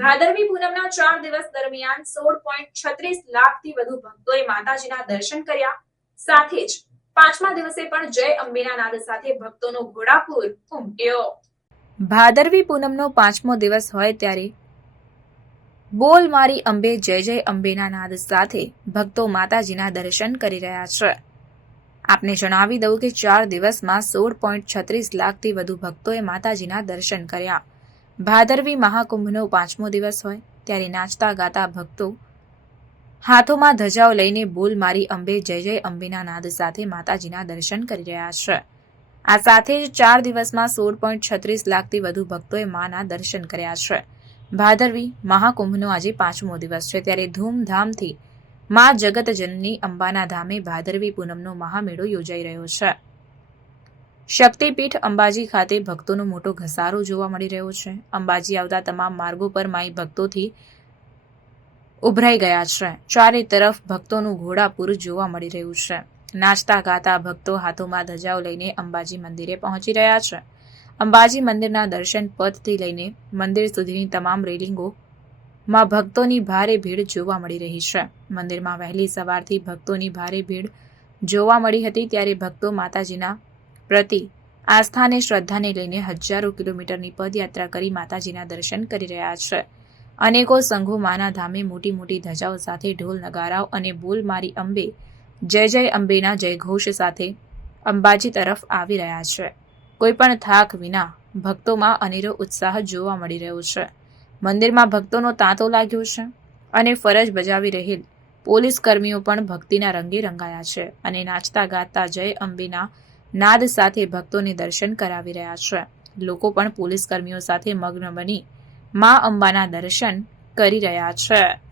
ભાદરવી પૂનમના ચાર દિવસ દરમિયાન સોળ પોઈન્ટ છત્રીસ લાખથી વધુ ભક્તોએ માતાજીના દર્શન કર્યા. સાથે જ પાંચમા દિવસે પણ જય અંબેના નાદ સાથે ભક્તોનો ઘોડાપુર ઉમટ્યો. ભાદરવી પૂનમનો પાંચમો દિવસ હોય ત્યારે બોલ મારી અંબે, જય જય અંબેના નાદ સાથે ભક્તો માતાજીના દર્શન કરી રહ્યા છે. આપને જણાવી દઉં કે ચાર દિવસમાં સોળ પોઈન્ટ છત્રીસ લાખથી વધુ ભક્તોએ માતાજીના દર્શન કર્યા. ભાદરવી મહાકુંભનો પાંચમો દિવસ હોય, ત્યારે નાચતા ગાતા ભક્તો હાથોમાં ધજાઓ લઈને બોલ મારી અંબે, જય જય અંબેના નાદ સાથે માતાજીના દર્શન કરી રહ્યા છે. આ સાથે જ ચાર દિવસમાં સોળ પોઈન્ટ છત્રીસ લાખથી વધુ ભક્તોએ માના દર્શન કર્યા છે. ભાદરવી મહાકુંભનો આજે પાંચમો દિવસ છે, ત્યારે ધૂમધામથી મા જગતજનની અંબાના ધામે ભાદરવી પૂનમનો મહામેળો યોજાઈ રહ્યો છે. શક્તિપીઠ અંબાજી ખાતે ભક્તોનો મોટો ઘસારો જોવા મળી રહ્યો છે. અંબાજી આવતા તમામ માર્ગો પર માઈ ભક્તોથી ઉભરાઈ ગયા છે. ચારે તરફ ભક્તોનું ઘોડાપુર જોવા મળી રહ્યું છે. નાચતા ગાતા ભક્તો હાથોમાં ધજાઓ લઈને અંબાજી મંદિરે પહોંચી રહ્યા છે. અંબાજી મંદિરના દર્શન પથથી લઈને મંદિર સુધીની તમામ રેલિંગો માં ભક્તોની ભારે ભીડ જોવા મળી રહી છે. મંદિરમાં વહેલી સવારથી ભક્તોની ભારે ભીડ જોવા મળી હતી ત્યારે ભક્તો માતાજીના પ્રતિ આસ્થા અને શ્રદ્ધાને લઈને હજારો કિલોમીટરની પદયાત્રા કરી માતાજીના દર્શન કરી રહ્યા છે. અનેકો સંઘો માના ધામે મોટી મોટી ધજાઓ સાથે ઢોલ નગારાઓ અને બોલ મારી અંબે, જય જય અંબેના જયઘોષ સાથે અંબાજી તરફ આવી રહ્યા છે. કોઈપણ થાક વિના ભક્તોમાં અનેરો ઉત્સાહ જોવા મળી રહ્યો છે. મંદિરમાં ભક્તોનો તાંતો લાગ્યો છે અને ફરજ બજાવી રહેલ પોલીસ કર્મીઓ પણ ભક્તિના રંગે રંગાયા છે અને નાચતા ગાતા જય અંબેના નાદ સાથે ભક્તોને દર્શન કરાવી રહ્યા છે. લોકો પણ પોલીસ કર્મીઓ સાથે મગ્ન બની મા અંબાના દર્શન કરી રહ્યા છે.